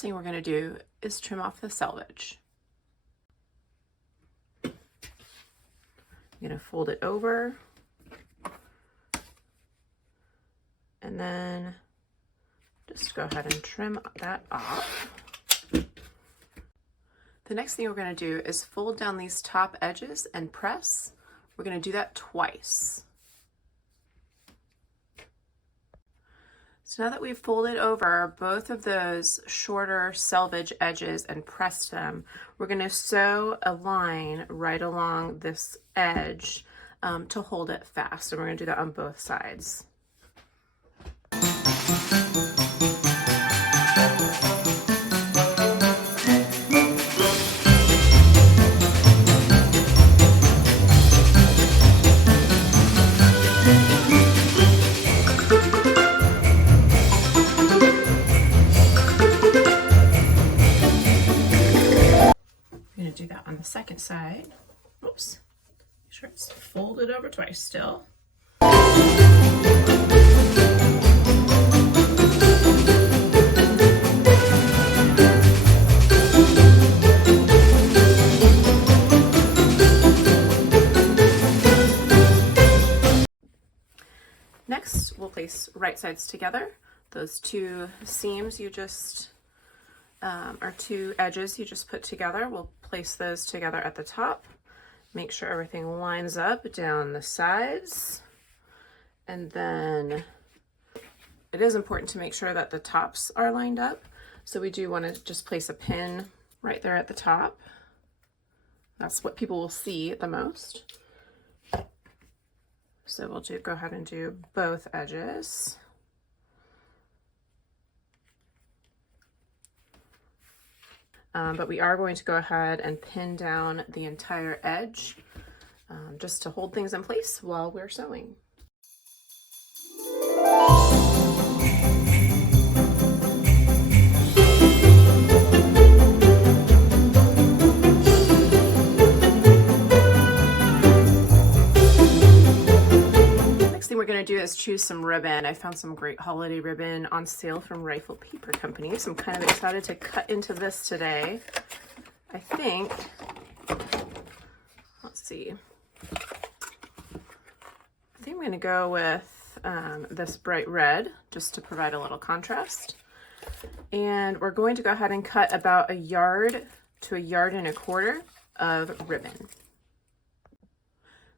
first thing we're going to do is trim off the selvage. I'm going to fold it over and then just go ahead and trim that off. The next thing we're going to do is fold down these top edges and press. We're going to do that twice. So now that we've folded over both of those shorter selvage edges and pressed them, we're going to sew a line right along this edge to hold it fast. And we're going to do that on both sides. Do that on the second side. Oops, make sure it's folded over twice still. Next, we'll place right sides together. Those two seams you just or two edges you just put together, we'll place those together at the top. Make sure everything lines up down the sides. And then it is important to make sure that the tops are lined up. So we do want to just place a pin right there at the top. That's what people will see the most. So we'll go ahead and do both edges. But we are going to go ahead and pin down the entire edge just to hold things in place while we're sewing. We're going to do is choose some ribbon. I found some great holiday ribbon on sale from Reusable Paper Company, so I'm kind of excited to cut into this today. I think, let's see, I think I'm going to go with this bright red just to provide a little contrast. And we're going to go ahead and cut about 1 yard to 1.25 yards of ribbon.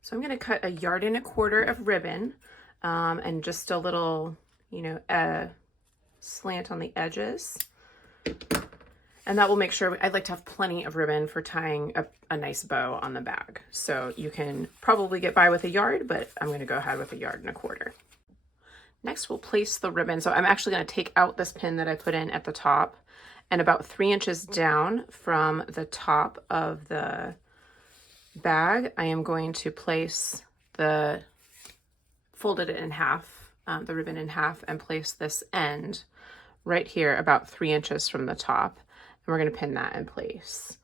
So I'm going to cut 1.25 yards of ribbon and just a little, slant on the edges. And that will make sure, I'd like to have plenty of ribbon for tying a nice bow on the bag. So you can probably get by with 1 yard, but I'm going to go ahead with 1.25 yards. Next, we'll place the ribbon. So I'm actually going to take out this pin that I put in at the top, and about 3 inches down from the top of the bag, I am going to place folded it in half, the ribbon in half, and place this end right here about 3 inches from the top. And we're going to pin that in place.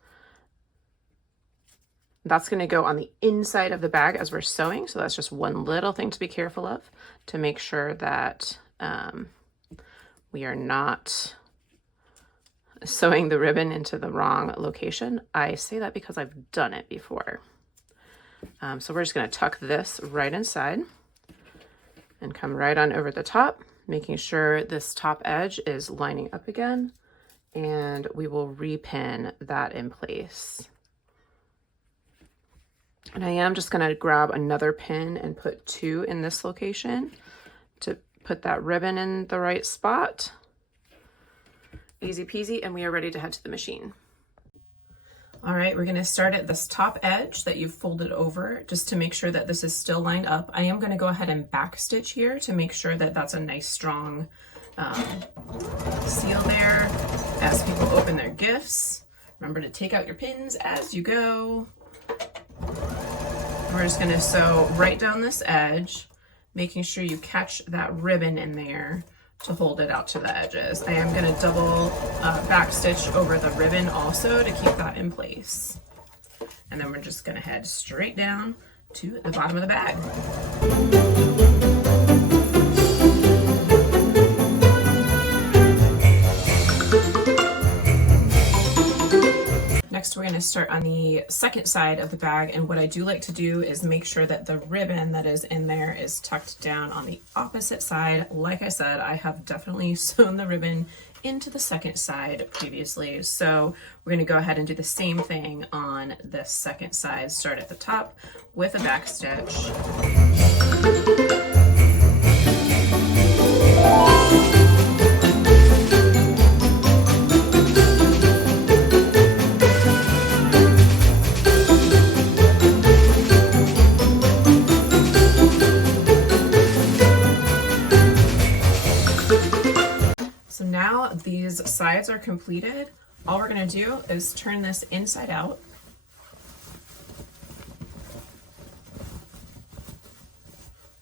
That's going to go on the inside of the bag as we're sewing. So that's just one little thing to be careful of, to make sure that we are not sewing the ribbon into the wrong location. I say that because I've done it before. So we're just going to tuck this right inside and come right on over the top, making sure this top edge is lining up again, and we will repin that in place. And I am just going to grab another pin and put 2 in this location to put that ribbon in the right spot. Easy peasy, and we are ready to head to the machine. All right, we're going to start at this top edge that you've folded over just to make sure that this is still lined up. I am going to go ahead and back stitch here to make sure that that's a nice strong seal there as people open their gifts. Remember to take out your pins as you go. We're just going to sew right down this edge, making sure you catch that ribbon in there to hold it out to the edges. I am going to double back stitch over the ribbon also to keep that in place. And then we're just going to head straight down to the bottom of the bag. So we're going to start on the second side of the bag, and what I do like to do is make sure that the ribbon that is in there is tucked down on the opposite side. Like I said, I have definitely sewn the ribbon into the second side previously, so we're going to go ahead and do the same thing on this second side. Start at the top with a back stitch. So now these sides are completed. All we're going to do is turn this inside out.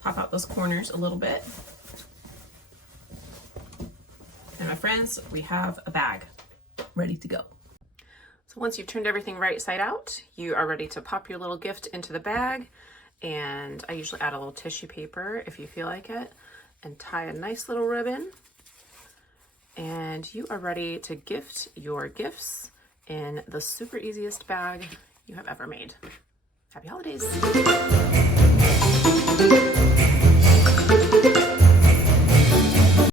Pop out those corners a little bit. And my friends, we have a bag ready to go. So once you've turned everything right side out, you are ready to pop your little gift into the bag. And I usually add a little tissue paper if you feel like it, and tie a nice little ribbon. And you are ready to gift your gifts in the super easiest bag you have ever made. Happy holidays!